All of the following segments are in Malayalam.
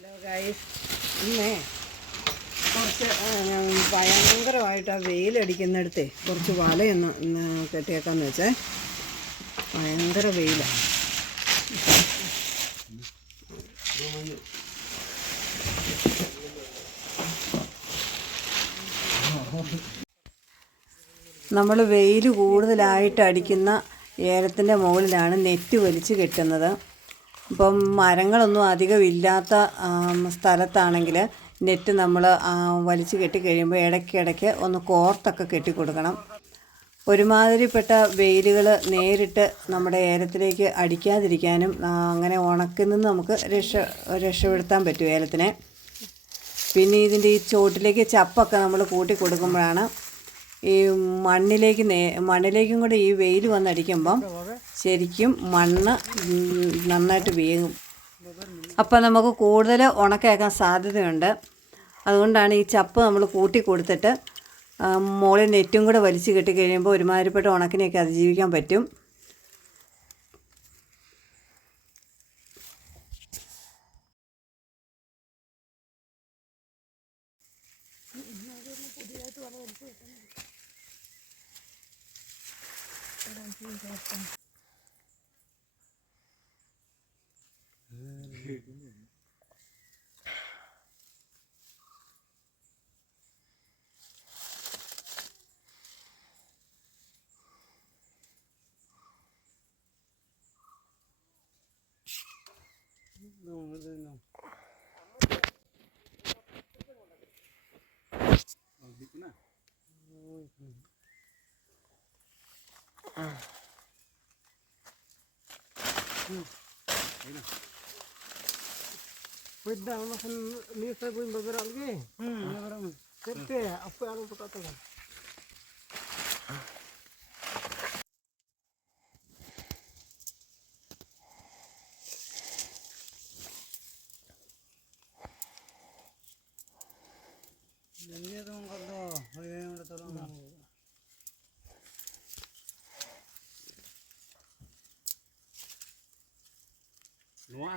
ഹലോ ഗൈസ് ഇന്നേ കുറച്ച് ഭയങ്കരമായിട്ട് ആ വെയിലടിക്കുന്നിടത്തെ കുറച്ച് വലയൊന്ന് കെട്ടിയേക്കാന്ന് വെച്ചേ. ഭയങ്കര വെയിലാണ് നമ്മൾ വെയിൽ കൂടുതലായിട്ട് അടിക്കുന്ന ഏലത്തിന്റെ മുകളിലാണ് നെറ്റ് വലിച്ച് കെട്ടുന്നത്. ഇപ്പം മരങ്ങളൊന്നും അധികം ഇല്ലാത്ത സ്ഥലത്താണെങ്കിൽ നെറ്റ് നമ്മൾ വലിച്ചു കെട്ടി കഴിയുമ്പോൾ ഇടയ്ക്കിടയ്ക്ക് ഒന്ന് കോർത്തൊക്കെ കെട്ടി കൊടുക്കണം. ഒരുമാതിരിപ്പെട്ട വെയിലുകൾ നേരിട്ട് നമ്മുടെ ഏലത്തിലേക്ക് അടിക്കാതിരിക്കാനും അങ്ങനെ ഉണക്കിൽ നിന്ന് നമുക്ക് രക്ഷ രക്ഷപ്പെടുത്താൻ പറ്റും ഏലത്തിനെ. പിന്നെ ഇതിന്റെ ഈ ചോട്ടിലേക്ക് ചപ്പൊക്കെ നമ്മൾ കൂട്ടി കൊടുക്കുമ്പോഴാണ് ഈ മണ്ണിലേക്ക് നേ മണ്ണിലേക്കും കൂടെ ഈ വെയിൽ വന്നടിക്കുമ്പം ശരിക്കും മണ്ണ് നന്നായിട്ട് വീങ്ങും അപ്പം നമുക്ക് കൂടുതൽ ഉണക്കേക്കാൻ സാധ്യതയുണ്ട്. അതുകൊണ്ടാണ് ഈ ചപ്പ് നമ്മൾ കൂട്ടി കൊടുത്തിട്ട് മുകളിൽ നെറ്റും കൂടെ വലിച്ചു കെട്ടി കഴിയുമ്പോൾ ഒരുമാതിരിപ്പെട്ട ഉണക്കിനെയൊക്കെ അതിജീവിക്കാൻ പറ്റും. Đúng. Hmm. Ayun na. Wait na, ano kung niyosay po yung babaral ko eh. Hmm. Babaral mo. Serte, ako ano po tatagal. Nandiyan itong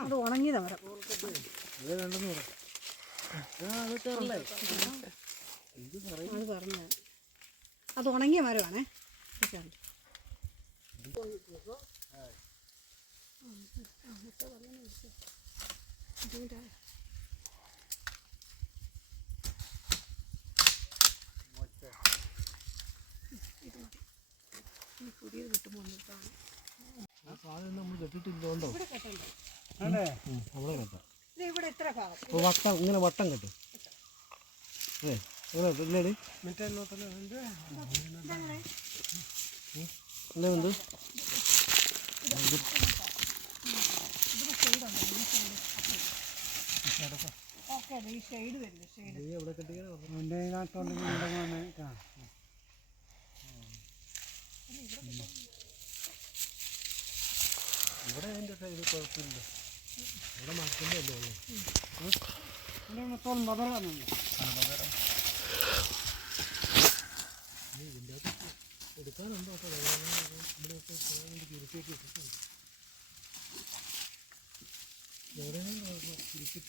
അത് ഉണങ്ങിയതാ മരം അത് പറഞ്ഞു. അത് ഉണങ്ങിയ മരമാണേ. സാധനം വട്ടം ഇങ്ങനെ വട്ടം കെട്ടും അതെ ഇല്ലേടി അല്ലേ എന്ത് ഓക്കെ ഈ ഷെയ്ഡ് വരില്ല ഷെയ്ഡ് എവിടെ കെട്ടിക്കാൻ ഇവിടെ അതിൻ്റെ സൈഡ് കുഴപ്പമില്ല ഇവിടെ മരത്തിൻ്റെ അല്ലേ ഉള്ളൂ മൊത്തം മദറാണ് എടുക്കാനുണ്ടോ കേട്ടോ ഇവിടെയൊക്കെ തിരിച്ചേക്ക് ഇട്ടിട്ടുണ്ട് എവിടെയാണ് തിരിച്ച്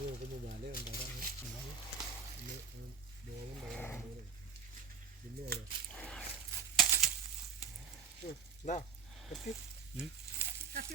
ഇത് നോക്കുമ്പോൾ മലയുണ്ട് അതാണ് എന്നാലും പിന്നെ ബോധം പോകാൻ പിന്നെ അവിടെ എന്നാ പറ്റി കത്തി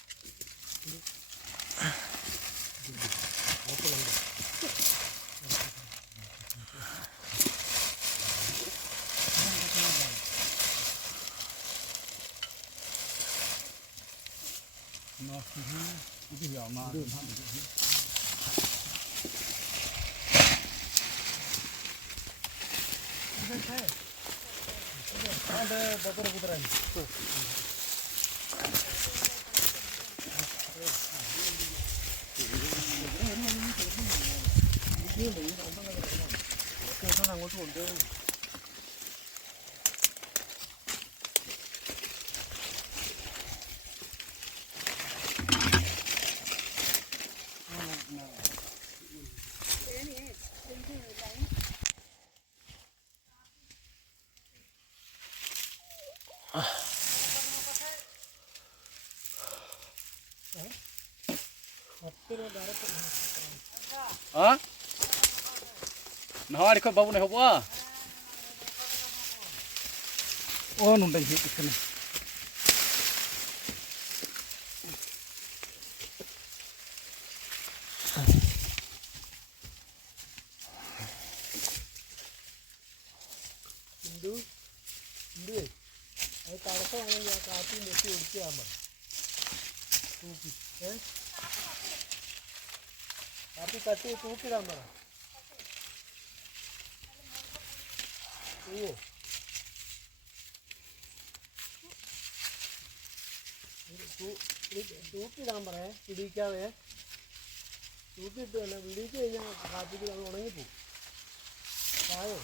Nå, det hører meg. Det er bare å gå der. 좋은데. 어? Hindu അത് തടസ്സമാണെങ്കിൽ ആ കാപ്പി നെത്തി ഒടിച്ചാൽ മതി തൂക്കി ഏ കാപ്പി കട്ടി തൂക്കിടാൻ പറ തൂക്കിടാൻ പറയേ പിടിക്കാതെ. തൂക്കിയിട്ട് തന്നെ പിടിച്ച് കഴിഞ്ഞാൽ കാപ്പിക്ക് അത് ഉണങ്ങിപ്പോവും. താഴെ